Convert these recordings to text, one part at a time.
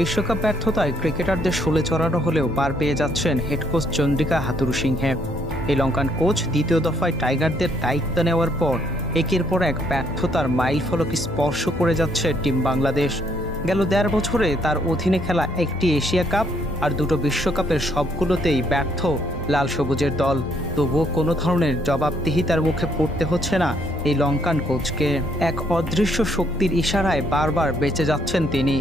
বিশ্বকাপ ব্যর্থতায় ক্রিকেটারদের শুলে চড়ানো হলেও পার পেয়ে যাচ্ছেন হেড কোচ চন্দ্রিকা হাথুরুসিংহে। এই লঙ্কান কোচ দ্বিতীয় দফায় টাইগারদের দায়িত্ব নেওয়ার পর একের পর এক ব্যর্থতার মাইলফলক স্পর্শ করে যাচ্ছে টিম বাংলাদেশ। গেল ১.৫ বছরে তার অধীনে খেলা একটি এশিয়া কাপ আর ২টো বিশ্বকাপের সবগুলোতেই ব্যর্থ লাল সবুজের দল। তবুও কোনো ধরনের জবাবদিহিতার মুখে পড়তে হচ্ছে না এই লঙ্কান কোচকে। এক অদৃশ্য শক্তির ইশারায় বারবার বেঁচে যাচ্ছেন তিনি।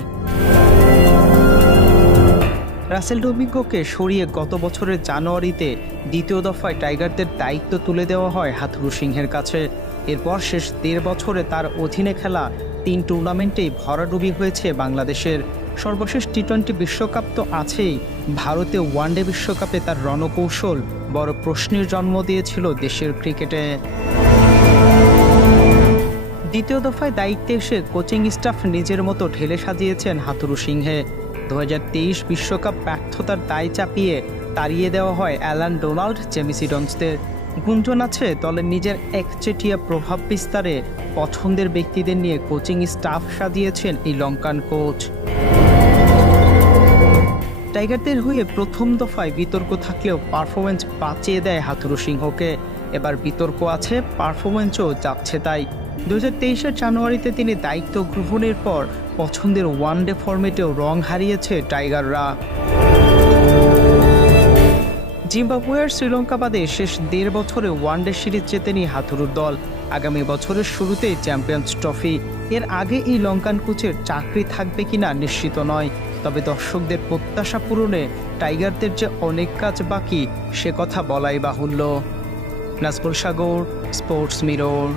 রাসেল ডোমিঙ্গোকে সরিয়ে গত বছরের জানুয়ারিতে দ্বিতীয় দফায় টাইগারদের দায়িত্ব তুলে দেওয়া হয় হাথুরুসিংহের কাছে। এরপর শেষ ১.৫ বছরে তার অধীনে খেলা ৩ টুর্নামেন্টেই ভরাডুবি হয়েছে বাংলাদেশের। সর্বশেষ টি-20 বিশ্বকাপ তো আছেই, ভারতীয় ওয়ানডে বিশ্বকাপে তার রণকৌশল বড় প্রশ্নের জন্ম দিয়েছিল দেশের ক্রিকেটে। দ্বিতীয় দফায় দায়িত্বে এসে কোচিং স্টাফ নিজের মতো ঢেলে সাজিয়েছেন হাথুরুসিংহে। ২০২৩ বিশ্বকাপ ব্যর্থতার দায় চাপিয়ে তাড়িয়ে দেওয়া হয় অ্যালান ডোনাল্ড জেমিসিডন্সদের। গুঞ্জন আছে দলের নিজের একচেটিয়া প্রভাব বিস্তারে পছন্দের ব্যক্তিদের নিয়ে কোচিং স্টাফ সাজিয়েছেন এই লঙ্কান কোচ। টাইগারদের হয়ে প্রথম দফায় বিতর্ক থাকলেও পারফরমেন্স বাঁচিয়ে দেয় হাথুরুসিংহকে। এবার বিতর্ক আছে, পারফরমেন্সও যাচ্ছে তাই। ২০২৩ জানুয়ারিতে তিনি দায়িত্ব গ্রহণের পর পছন্দের ওয়ানডে ফরম্যাটেও রং হারিয়েছে টাইগাররা। জিম্বাবুয়ে আর শ্রীলঙ্কা বাদে শেষ ১.৫ বছরে ওয়ানডে সিরিজ জেতেনি হাথুরুর দল। আগামী বছরের শুরুতেই চ্যাম্পিয়ন্স ট্রফি। এর আগে এই লঙ্কান কোচের চাকরি থাকবে কিনা নিশ্চিত নয়, তবে দর্শকদের প্রত্যাশা পূরণে টাইগারদের যে অনেক কাজ বাকি সে কথা বলাই বাহুল্য। নাজমুল সাগর, স্পোর্টস মিরর।